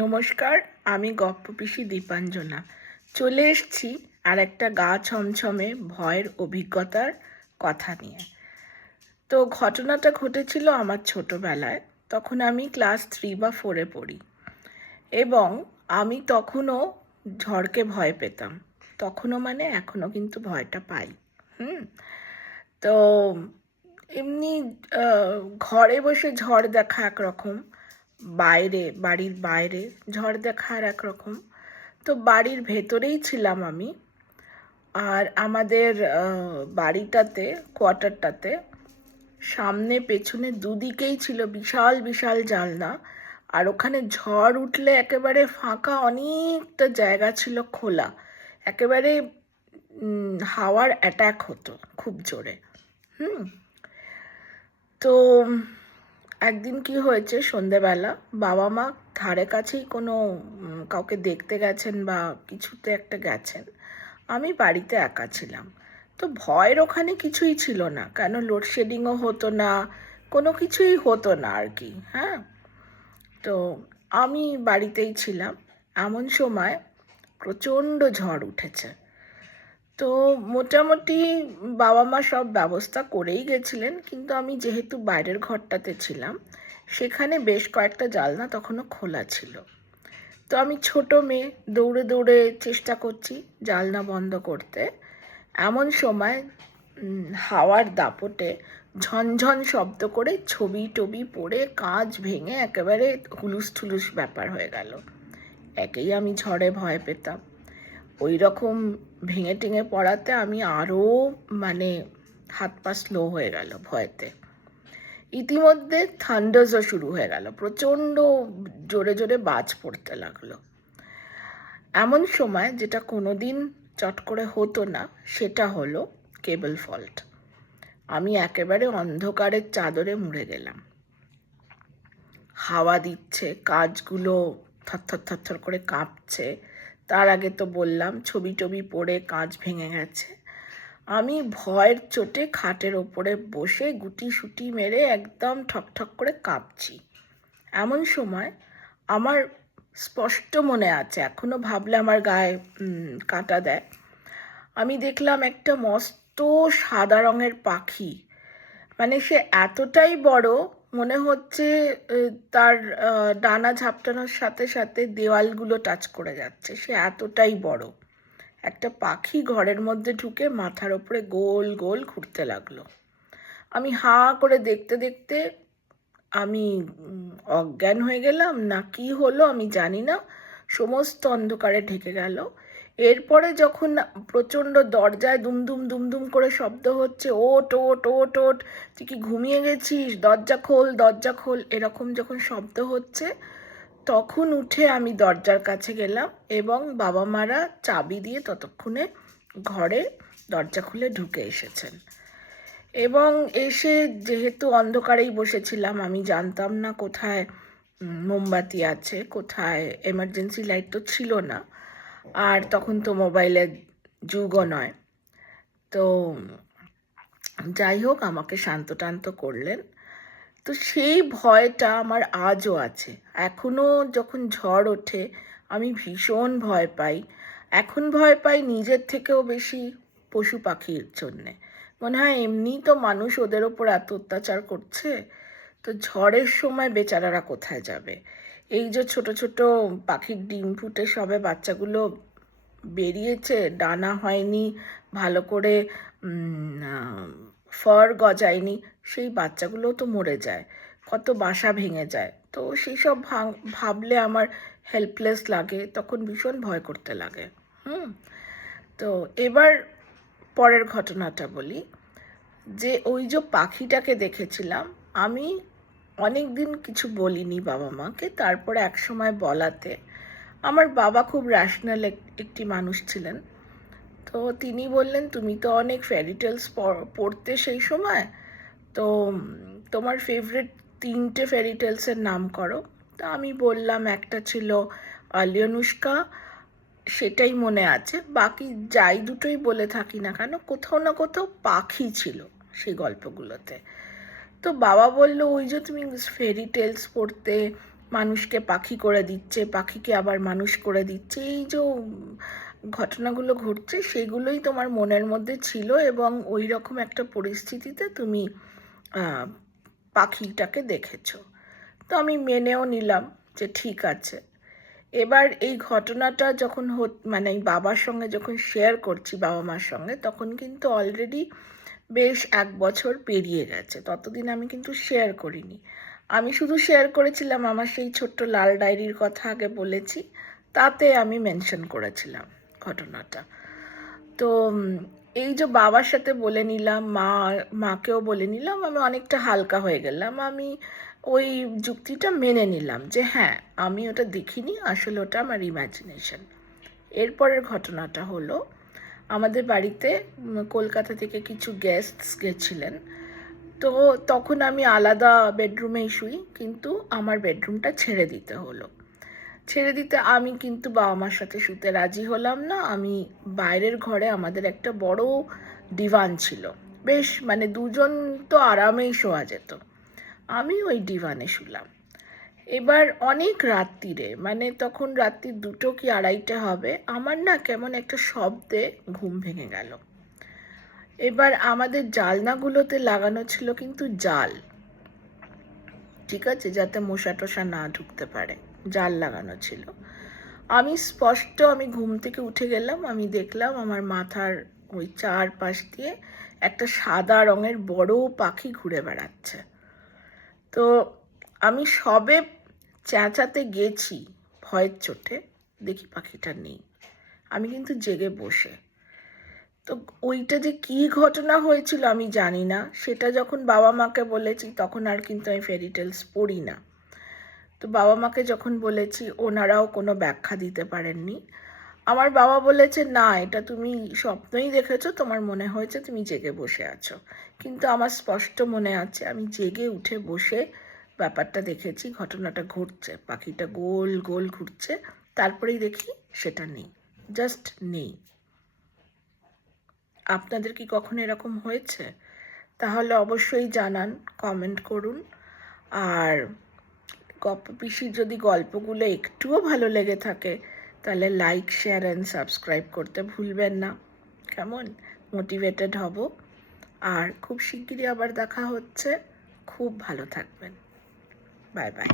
নমস্কার, আমি গপ্পপিসি দীপাঞ্জনা চলে এসেছি আর একটা গা ছমছমে ভয়ের অভিজ্ঞতার কথা নিয়ে। তো ঘটনাটা ঘটেছিল আমার ছোটবেলায়। তখন আমি ক্লাস 3 বা 4-এ পড়ি এবং আমি তখনও ঝড়কে ভয় পেতাম। তখনও মানে এখনও কিন্তু ভয়টা পাই। হুম তো এমনি ঘরে বসে ঝড় দেখা একরকম, বাড়ির বাইরে ঝড় দেখা আর একরকম। তো বাড়ির ভেতরেই ছিলাম আমি। আর আমাদের বাড়িটাতে, কোয়ার্টারটাতে সামনে পেছনে দুদিকেই ছিল বিশাল বিশাল জানলা। আর ওখানে ঝড় উঠলে একেবারে ফাঁকা অনেকটা জায়গা ছিল খোলা। একেবারে হাওয়ার অ্যাটাক হতো খুব জোরে। হুম তো একদিন কি হয়েছে, সন্ধেবেলা বাবা মা ধারে কাছেই কোনো কাউকে দেখতে গেছেন বা কিছুতে একটা গেছেন। আমি বাড়িতে একা ছিলাম। তো ভয়ের ওখানে কিছুই ছিল না, কেন লোডশেডিংও হতো না, কোনো কিছুই হতো না আর কি। হ্যাঁ, তো আমি বাড়িতেই ছিলাম। এমন সময় প্রচণ্ড ঝড় উঠেছে। তো মোটামুটি বাবা মা সব ব্যবস্থা করেই গেছিলেন, কিন্তু আমি যেহেতু বাইরের ঘরটাতে ছিলাম, সেখানে বেশ কয়েকটা জানলা তখনও খোলা ছিল। তো আমি ছোট মেয়ে, দৌড়ে দৌড়ে চেষ্টা করছি জানলা বন্ধ করতে। এমন সময় হাওয়ার দাপটে ঝনঝন শব্দ করে ছবি টবি পড়ে কাঁচ ভেঙে একেবারে হুলুস থুলুস ব্যাপার হয়ে গেল। একেই আমি ঝড়ে ভয় পেতাম, ওই রকম ভেঙে টেঙে পড়াতে আমি আরও মানে হাত পা স্লো হয়ে গেল ভয়েতে। ইতিমধ্যে থান্ডার্সও শুরু হয়ে গেল, প্রচণ্ড জোরে জোরে বাজ পড়তে লাগলো। এমন সময় যেটা কোনো দিন চট করে হতো না, সেটা হলো কেবল ফল্ট। আমি একেবারে অন্ধকারের চাদরে মুড়ে গেলাম। হাওয়া দিচ্ছে, কাঁচগুলো থরথর থরথর করে কাঁপছে। তার আগে তো বললাম ছবি টবি পড়ে কাঁচ ভেঙে গেছে। আমি ভয়ের চোটে খাটের ওপরে বসে গুটি সুটি মেরে একদম ঠকঠক করে কাঁপছি। এমন সময় আমার স্পষ্ট মনে আছে, এখনো ভাবলে আমার গায়ে কাঁটা দেয়। আমি দেখলাম একটা মস্ত সাদা রঙের পাখি। মানে সে এতটাই বড়, মনে হচ্ছে তার ডানা ঝাপটানোর সাথে সাথে দেওয়ালগুলো টাচ করে যাচ্ছে, সে এতটাই বড় একটা পাখি ঘরের মধ্যে ঢুকে মাথার ওপরে গোল গোল ঘুরতে লাগলো। আমি হাঁ করে দেখতে দেখতে আমি অজ্ঞান হয়ে গেলাম না কি হলো আমি জানি না, সমস্ত অন্ধকারে ঢেকে গেল। এরপরে যখন প্রচণ্ড দরজায় দুমদুম দুমদুম করে শব্দ হচ্ছে, ওট ওট ওট ওট, তুই কি ঘুমিয়ে গেছিস, দরজা খোল দরজা খোল, এরকম যখন শব্দ হচ্ছে, তখন উঠে আমি দরজার কাছে গেলাম এবং বাবা মারা চাবি দিয়ে ততক্ষণে ঘরে দরজা খুলে ঢুকে এসেছেন। এবং এসে যেহেতু অন্ধকারেই বসেছিলাম, আমি জানতাম না কোথায় মোমবাতি আছে, কোথায় এমার্জেন্সি লাইট তো ছিল না, আর তখন তো মোবাইলের যুগও নয়। তো যাই হোক, আমাকে শান্ত টান্ত করলেন। তো সেই ভয়টা আমার আজও আছে। এখনও যখন ঝড় ওঠে আমি ভীষণ ভয় পাই। এখন ভয় পাই নিজের থেকেও বেশি পশু পাখির জন্যে। মনে হয় এমনিই তো মানুষ ওদের ওপর এত অত্যাচার করছে, তো ঝড়ের সময় বেচারারা কোথায় যাবে? এই যে ছোট ছোট পাখির ডিম ফুটে সবে বাচ্চাগুলো বেরিয়েছে, ডানা হয়নি, ভালো করে ফার গজায়নি, সেই বাচ্চাগুলো তো মরে যায়, কত বাসা ভেঙে যায়। তো সেই সব ভাবলে আমার হেল্পলেস লাগে, তখন ভীষণ ভয় করতে লাগে। তো এবার পরের ঘটনাটা বলি, যে ওই যে পাখিটাকে দেখেছিলাম আমি, অনেক দিন কিছু বলিনি বাবা মাকে। তারপরে এক সময় বলাতে, আমার বাবা খুব র্যাশনাল একটি মানুষ ছিলেন, তো তিনি বললেন তুমি তো অনেক ফেয়ারি টেলস পড়তে সেই সময়, তো তোমার ফেভারিট 3টে ফেয়ারি টেলসের নাম করো। তা আমি বললাম একটা ছিল আলিয়ানুষ্কা, সেটাই মনে আছে, বাকি যাই দুটোই বলে থাকি না কেন কোথাও না কোথাও পাখি ছিল সেই গল্পগুলোতে। তো বাবা বলল ওই যে তুমি ফেরি টেলস পড়তে, মানুষকে পাখি করে দিচ্ছে, পাখিকে আবার মানুষ করে দিচ্ছে, এই যে ঘটনাগুলো ঘটছে সেগুলোই তোমার মনের মধ্যে ছিল এবং ওই রকম একটা পরিস্থিতিতে তুমি পাখিটাকে দেখেছো। তো আমি মেনেও নিলাম যে ঠিক আছে। এবার এই ঘটনাটা যখন মানে এই বাবার সঙ্গে যখন শেয়ার করছি বাবা মার সঙ্গে, তখন কিন্তু অলরেডি বেশ 1 বছর পেরিয়ে গেছে। ততদিন আমি কিন্তু শেয়ার করিনি। আমি শুধু শেয়ার করেছিলাম আমার সেই ছোট্ট লাল ডায়েরির কথা আগে বলেছি, তাতে আমি মেনশন করেছিলাম ঘটনাটা। তো এই যে বাবার সাথে বলে নিলাম, মাকেও বলে নিলাম, আমি অনেকটা হালকা হয়ে গেলাম। আমি ওই যুক্তিটা মেনে নিলাম যে হ্যাঁ, আমি ওটা দেখিনি, আসলে ওটা আমার ইমাজিনেশন। এরপরের ঘটনাটা হলো, আমাদের বাড়িতে কলকাতা থেকে কিছু গেস্টস গেছিলেন। তো তখন আমি আলাদা বেডরুমেই শুই, কিন্তু আমার বেডরুমটা ছেড়ে দিতে হলো। ছেড়ে দিতে আমি কিন্তু বাবা মার সাথে শুতে রাজি হলাম না। আমি বাইরের ঘরে, আমাদের একটা বড় ডিভান ছিল, বেশ মানে দুজন তো আরামেই শোয়া যেত। আমি ওই ডিভানে শুলাম। এবার অনেক রাত্রিরে, মানে তখন রাত্রি 2টো কি 2:30 হবে, আমার না কেমন একটা শব্দে ঘুম ভেঙে গেল। এবার আমাদের জানলাগুলোতে লাগানো ছিল কিন্তু জাল, ঠিক আছে, যাতে মশা টশা না ঢুকতে পারে, জাল লাগানো ছিল। আমি ঘুম থেকে উঠে গেলাম, আমি দেখলাম আমার মাথার ওই চারপাশ দিয়ে একটা সাদা রঙের বড় পাখি ঘুরে বেড়াচ্ছে। তো আমি সবে চেঁচাতে গেছি ভয়ের চোটে, দেখি পাখিটা নেই। আমি কিন্তু জেগে বসে। তো ওইটা যে কি ঘটনা হয়েছিল আমি জানি না। সেটা যখন বাবা মাকে বলেছি, তখন আর কিন্তু আমি ফেরি টেলস পড়ি না। তো বাবা মাকে যখন বলেছি, ওনারাও কোনো ব্যাখ্যা দিতে পারেননি। আমার বাবা বলেছে, না, এটা তুমি স্বপ্নই দেখেছো, তোমার মনে হয়েছে তুমি জেগে বসে আছো। কিন্তু আমার স্পষ্ট মনে আছে আমি জেগে উঠে বসে ব্যাপারটা দেখেছি, ঘটনাটা ঘটছে, পাখিটা গোল গোল ঘুরছে, তারপরেই দেখি সেটা নেই, জাস্ট নেই। আপনাদের কি কখনো এরকম হয়েছে? তাহলে অবশ্যই জানান, কমেন্ট করুন। আর গপ্প পিসির যদি গল্পগুলো একটুও ভালো লেগে থাকে, তাহলে লাইক, শেয়ার অ্যান্ড সাবস্ক্রাইব করতে ভুলবেন না। কেমন? মোটিভেটেড হব। আর খুব শিগগিরই আবার দেখা হচ্ছে। খুব ভালো থাকবেন। Bye bye.